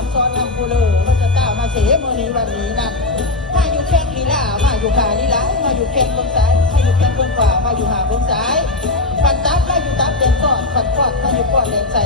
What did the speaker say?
องซ้อนนงกูเลยว่าจะต้ามาเสมือนี้วันนี้นั่นมาอยู่แข้งลีลามาอยู่ขาลีลามาอยู่แข้งบนซ้ายมาอยู่แข้งบนขวามาอยู่หาเบนซ้ายปันตับมาอยู่ตับเดียนกอดปันกอดมาอยู่กอดแดงใส่